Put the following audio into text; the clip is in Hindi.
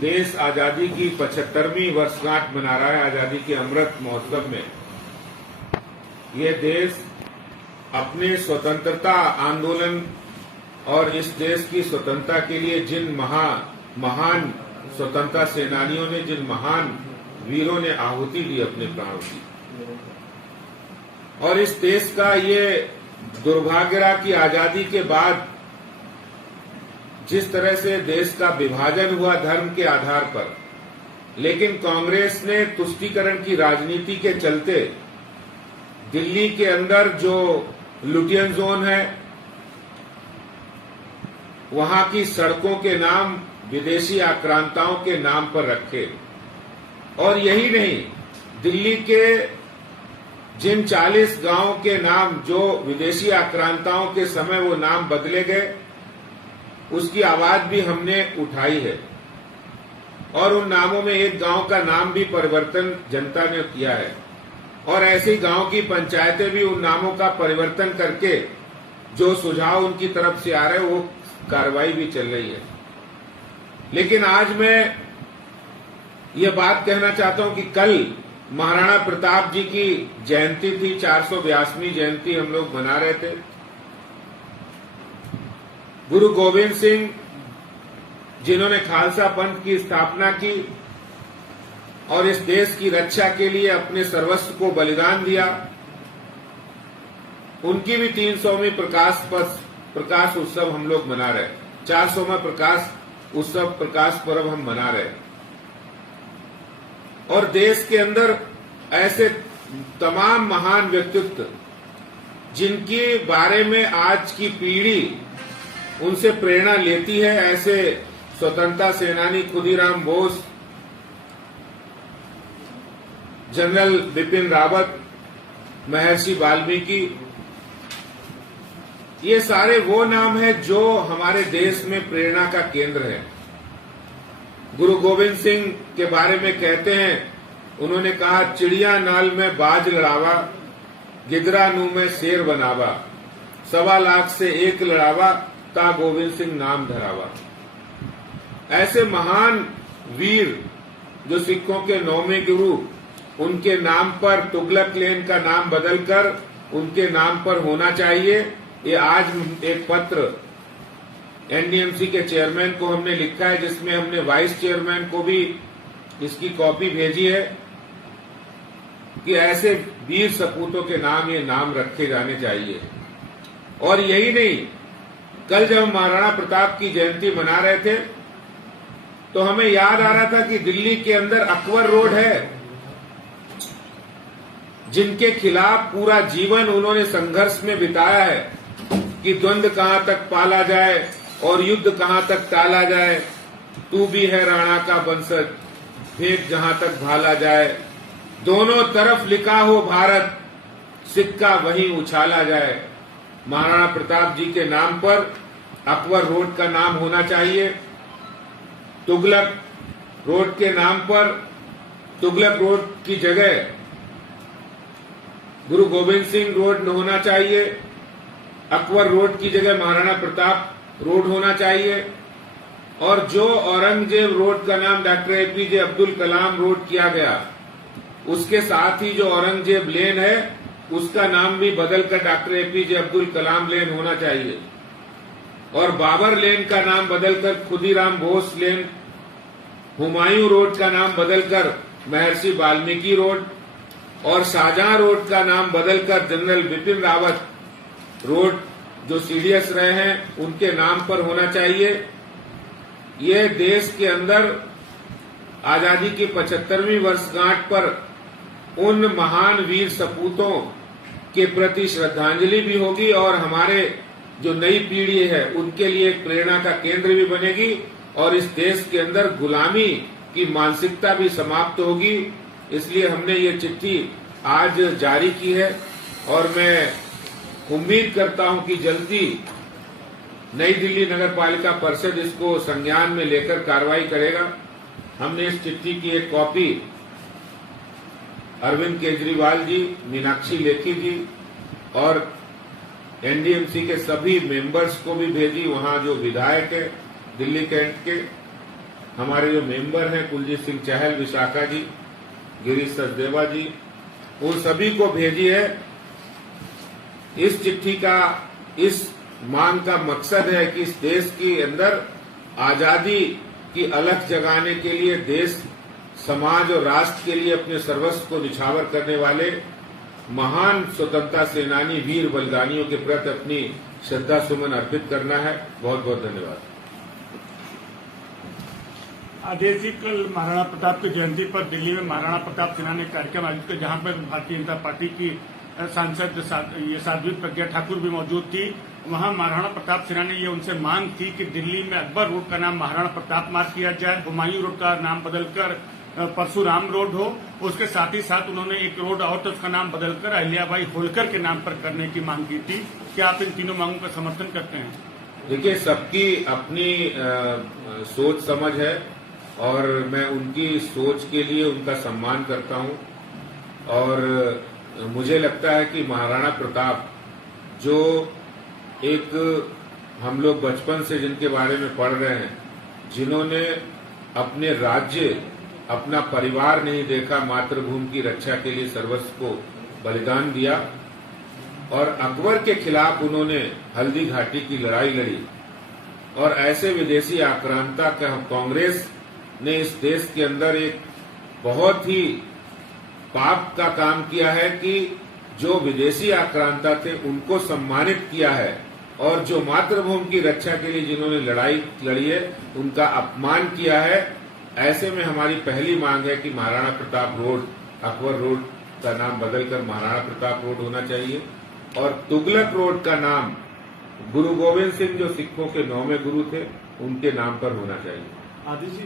देश आजादी की 75वीं वर्षगांठ मना रहा है। आजादी के अमृत महोत्सव में ये देश अपने स्वतंत्रता आंदोलन और इस देश की स्वतंत्रता के लिए जिन महान स्वतंत्रता सेनानियों ने, जिन महान वीरों ने आहुति दी अपने प्राणों की, और इस देश का ये दुर्भाग्य रहा कि आजादी के बाद जिस तरह से देश का विभाजन हुआ धर्म के आधार पर, लेकिन कांग्रेस ने तुष्टीकरण की राजनीति के चलते दिल्ली के अंदर जो लुटियन जोन है, वहां की सड़कों के नाम विदेशी आक्रांताओं के नाम पर रखे। और यही नहीं, दिल्ली के जिन 40 गांवों के नाम जो विदेशी आक्रांताओं के समय वो नाम बदले गए, उसकी आवाज भी हमने उठाई है। और उन नामों में एक गांव का नाम भी परिवर्तन जनता ने किया है, और ऐसी गांव की पंचायतें भी उन नामों का परिवर्तन करके जो सुझाव उनकी तरफ से आ रहे हैं वो कार्रवाई भी चल रही है। लेकिन आज मैं ये बात कहना चाहता हूं कि कल महाराणा प्रताप जी की जयंती थी, 482वीं जयंती हम लोग मना रहे थे। गुरु गोविंद सिंह जिन्होंने खालसा पंथ की स्थापना की और इस देश की रक्षा के लिए अपने सर्वस्व को बलिदान दिया, उनकी भी 300वीं प्रकाश उत्सव हम लोग मना रहे। 400वां प्रकाश पर्व हम मना रहे। और देश के अंदर ऐसे तमाम महान व्यक्तित्व जिनके बारे में आज की पीढ़ी उनसे प्रेरणा लेती है, ऐसे स्वतंत्रता सेनानी खुदीराम बोस, जनरल बिपिन रावत, महर्षि वाल्मीकि, ये सारे वो नाम हैं जो हमारे देश में प्रेरणा का केंद्र है। गुरु गोविंद सिंह के बारे में कहते हैं, उन्होंने कहा, चिड़िया नाल में बाज लड़ावा, गिदरा नू में शेर बनावा, 1.25 लाख से एक लड़ावा, ता गोविंद सिंह नाम धरावा। ऐसे महान वीर जो सिखों के 9वें गुरु, उनके नाम पर तुगलक लेन का नाम बदलकर उनके नाम पर होना चाहिए। ये आज एक पत्र एनडीएमसी के चेयरमैन को हमने लिखा है, जिसमें हमने वाइस चेयरमैन को भी इसकी कॉपी भेजी है कि ऐसे वीर सपूतों के नाम ये नाम रखे जाने चाहिए। और यही नहीं, कल जब हम महाराणा प्रताप की जयंती मना रहे थे तो हमें याद आ रहा था कि दिल्ली के अंदर अकबर रोड है, जिनके खिलाफ पूरा जीवन उन्होंने संघर्ष में बिताया है कि द्वंद्व कहां तक पाला जाए और युद्ध कहां तक टाला जाए। तू भी है राणा का वंशज, फेंक जहां तक भाला जाए, दोनों तरफ लिखा हो भारत, सिक्का वहीं उछाला जाए। महाराणा प्रताप जी के नाम पर अकबर रोड का नाम होना चाहिए। तुगलक रोड के नाम पर, तुगलक रोड की जगह गुरु गोविंद सिंह रोड होना चाहिए। अकबर रोड की जगह महाराणा प्रताप रोड होना चाहिए। और जो औरंगजेब रोड का नाम doctor APJ Abdul Kalam road किया गया, उसके साथ ही जो औरंगजेब लेन है उसका नाम भी बदलकर डॉक्टर एपीजे अब्दुल कलाम लेन होना चाहिए। और बाबर लेन का नाम बदलकर खुदीराम बोस लेन, हुमायूं रोड का नाम बदलकर महर्षि वाल्मीकि रोड, और शाहजहां रोड का नाम बदलकर जनरल बिपिन रावत रोड, जो सीडीएस रहे हैं, उनके नाम पर होना चाहिए। ये देश के अंदर आजादी की 75वीं वर्षगांठ पर उन महान वीर सपूतों के प्रति श्रद्धांजलि भी होगी और हमारे जो नई पीढ़ी है उनके लिए एक प्रेरणा का केंद्र भी बनेगी, और इस देश के अंदर गुलामी की मानसिकता भी समाप्त होगी। इसलिए हमने ये चिट्ठी आज जारी की है और मैं उम्मीद करता हूं कि जल्दी नई दिल्ली नगर पालिका परिषद इसको संज्ञान में लेकर कार्रवाई करेगा। हमने इस चिट्ठी की एक कॉपी अरविंद केजरीवाल जी, मीनाक्षी लेखी जी और एनडीएमसी के सभी मेंबर्स को भी भेजी, वहां जो विधायक है दिल्ली कैंट के, हमारे जो मेंबर हैं कुलजीत सिंह चहल, विशाखा जी, गिरीश सचदेवा जी, उन सभी को भेजी है। इस चिट्ठी का, इस मांग का मकसद है कि इस देश के अंदर आजादी की अलख जगाने के लिए, देश, समाज और राष्ट्र के लिए अपने सर्वस्व को निछावर करने वाले महान स्वतंत्रता सेनानी वीर बलिदानियों के प्रति अपनी श्रद्धा सुमन अर्पित करना है। बहुत बहुत धन्यवाद। आदेश जी, कल महाराणा प्रताप की जयंती पर दिल्ली में महाराणा प्रताप सेना ने कार्यक्रम आयोजित किया, जहां पर भारतीय जनता पार्टी की सांसद साध्वी प्रज्ञा ठाकुर भी मौजूद थी। वहां महाराणा प्रताप सेना ने ये उनसे मांग थी कि दिल्ली में अकबर रोड का नाम महाराणा प्रताप मार्ग किया जाए, हुमायूं रोड का नाम बदलकर परशुराम रोड हो। उसके साथ ही साथ उन्होंने एक रोड और तो उसका नाम बदलकर अहिल्याबाई होलकर के नाम पर करने की मांग की थी। क्या आप इन तीनों मांगों का समर्थन करते हैं? देखिए, सबकी अपनी सोच समझ है और मैं उनकी सोच के लिए उनका सम्मान करता हूं। और मुझे लगता है कि महाराणा प्रताप, जो एक हम लोग बचपन से जिनके बारे में पढ़ रहे हैं, जिन्होंने अपने राज्य, अपना परिवार नहीं देखा, मातृभूमि की रक्षा के लिए सर्वस्व को बलिदान दिया और अकबर के खिलाफ उन्होंने हल्दी घाटी की लड़ाई लड़ी। और ऐसे विदेशी आक्रांता का कांग्रेस ने इस देश के अंदर एक बहुत ही पाप का काम किया है कि जो विदेशी आक्रांता थे उनको सम्मानित किया है और जो मातृभूमि की रक्षा के लिए जिन्होंने लड़ाई लड़ी है उनका अपमान किया है। ऐसे में हमारी पहली मांग है कि महाराणा प्रताप रोड, अकबर रोड का नाम बदलकर महाराणा प्रताप रोड होना चाहिए और तुगलक रोड का नाम गुरु गोविंद सिंह, जो सिखों के 9वें गुरु थे, उनके नाम पर होना चाहिए। आदित्य जी,